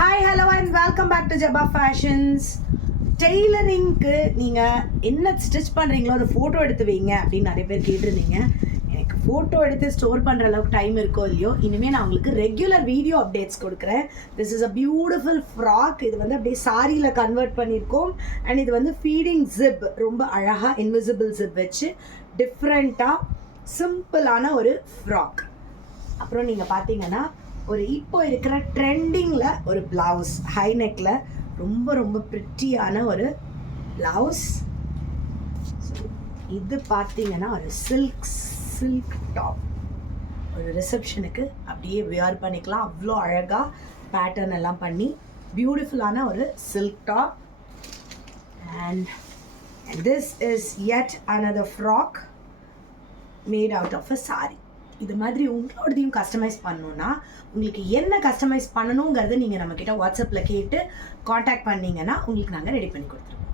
Hi hello and welcome back to Jaba fashions. டெய்லரிங்க்கு நீங்கள் என்ன ஸ்டிச் பண்ணுறீங்களோ ஒரு ஃபோட்டோ எடுத்து வைங்க அப்படின்னு நிறைய பேர் கேட்டிருந்தீங்க. எனக்கு ஃபோட்டோ எடுத்து ஸ்டோர் பண்ணுற அளவுக்கு டைம் இருக்கோ இல்லையோ, இனிமேல் நான் உங்களுக்கு ரெகுலர் வீடியோ அப்டேட்ஸ் கொடுக்குறேன். This is a beautiful frock. இது வந்து அப்படியே சாரியில் கன்வெர்ட் பண்ணியிருக்கோம். அண்ட் இது வந்து ஃபீடிங் ஜிப், ரொம்ப அழகாக இன்விசிபிள் ஜிப் வச்சு டிஃப்ரெண்ட்டாக சிம்பிளான ஒரு ஃப்ராக். அப்புறம் நீங்கள் பார்த்தீங்கன்னா ஒரு இப்போ இருக்கிற ட்ரெண்டிங்கில் ஒரு ப்ளவுஸ், ஹை நெக்கில் ரொம்ப ரொம்ப ப்ரிட்டியான ஒரு ப்ளவுஸ். இது பார்த்தீங்கன்னா ஒரு சில்க் டாப். ஒரு ரிசப்ஷனுக்கு அப்படியே வியர் பண்ணிக்கலாம். அவ்வளோ அழகாக பேட்டர்ன் எல்லாம் பண்ணி பியூட்டிஃபுல்லான ஒரு silk top. And this is yet another frock made out of a saree. இது மாதிரி உங்களோடதையும் கஸ்டமைஸ் பண்ணணுன்னா உங்களுக்கு என்ன கஸ்டமைஸ் பண்ணணுங்கிறத நீங்கள் நம்மக்கிட்ட வாட்ஸ்அப்பில் கேட்டு காண்டாக்ட் பண்ணிங்கன்னா உங்களுக்கு நாங்கள் ரெடி பண்ணி கொடுத்துருவோம்.